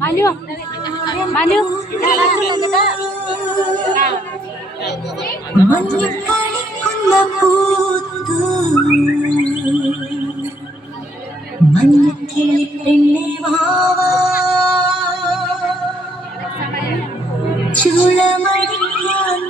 മനു മനു മഞ്ഞക്കളിക്കുന്ന പൂത്തു മഞ്ഞക്കിളി പെണ്ണെ വാവാ ചുളമടിക്കാൻ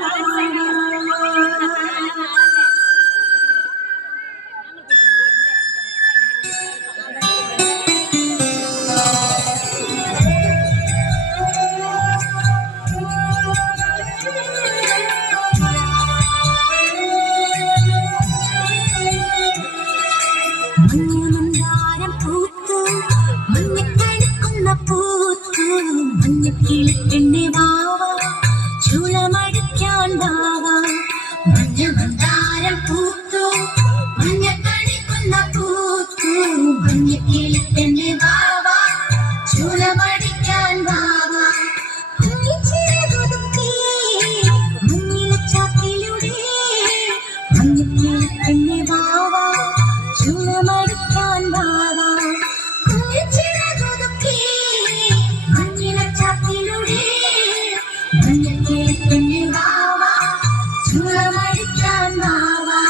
മഞ്ഞമന്ദാരം പൂത്തു മഞ്ഞക്കളിക്കുന്ന പൂത്തു മഞ്ഞക്കിളി പെണ്ണെ വാവാ ചുളമടിക്കാൻ വാവാ മഞ്ഞമന്ദാരം പൂത്തു മഞ്ഞക്കളിക്കുന്ന പൂത്തു മഞ്ഞക്കിളി പെണ്ണെ വാവാ ചുളമടിക്കാൻ വാവാ മഞ്ഞിലച്ചാത്തിലൂടെ മഞ്ഞക്കിളി പെണ്ണെ വാവാ ചുളമടിക്കാൻ വാവാ കുഞ്ഞിച്ചിറകൊതുക്കി മഞ്ഞിലച്ചാത്തിലൂടെ മഞ്ഞക്കിളി പെണ്ണെ വാവാ ചുളമടിക്കാൻ വാവാ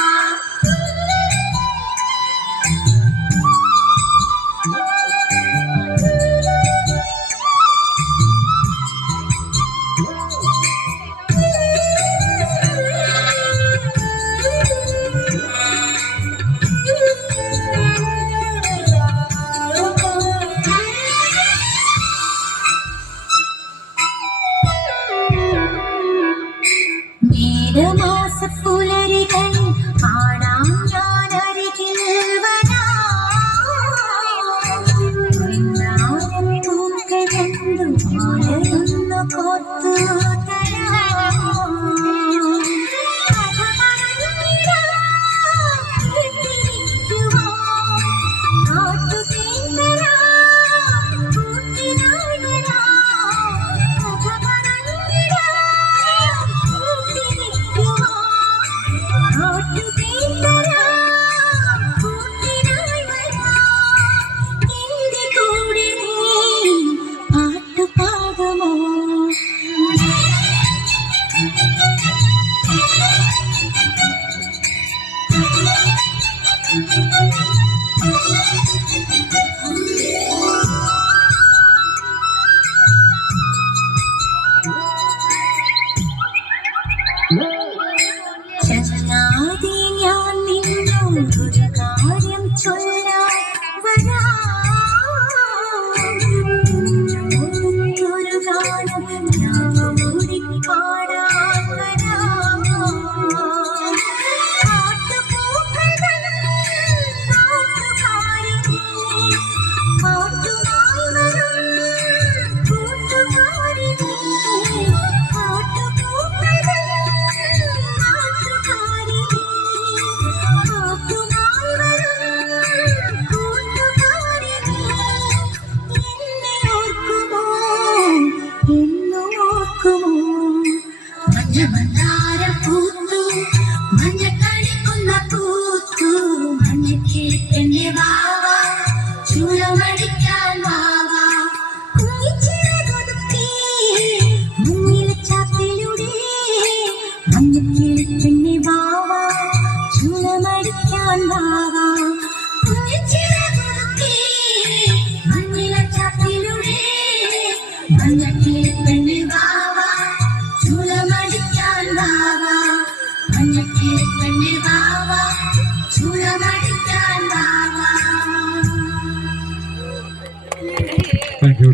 മേടമാസപ്പുലരികൾ പാടാം ഞാൻ അരികിൽ വരാം പൂക്കൾ കണ്ടു മാലയൊന്നു കോർത്തു തരാം ചങ്ങാതി ഞാൻ നിന്നോടൊരു കാര്യം ചൊല്ലാൻ വരാം ഗാനം ഞാൻ ഓടി പാടാൻ വരാം മഞ്ഞമന്ദാരം പൂത്തു മഞ്ഞക്കളിക്കുന്ന പൂത്തു മഞ്ഞക്കിളി പെണ്ണെ വാവാ ചുളമടിക്കാൻ വാവാ കുഞ്ഞിച്ചിറകൊതുക്കി മഞ്ഞിലച്ചാത്തിലൂടെ മഞ്ഞക്കിളി പെണ്ണെ വാവാ ചുളമടിക്കാൻ വാവാ കുഞ്ഞിച്ചിറകൊതുക്കി മഞ്ഞിലച്ചാത്തിലൂടെ മഞ്ഞക്കിളി പെണ്ണെ വാവാ ചുളമടിക്കാൻ വാവാ മഞ്ഞക്കിളി പെണ്ണെ വാവാ ചുളമടിക്കാൻ വാവാ. Thank you.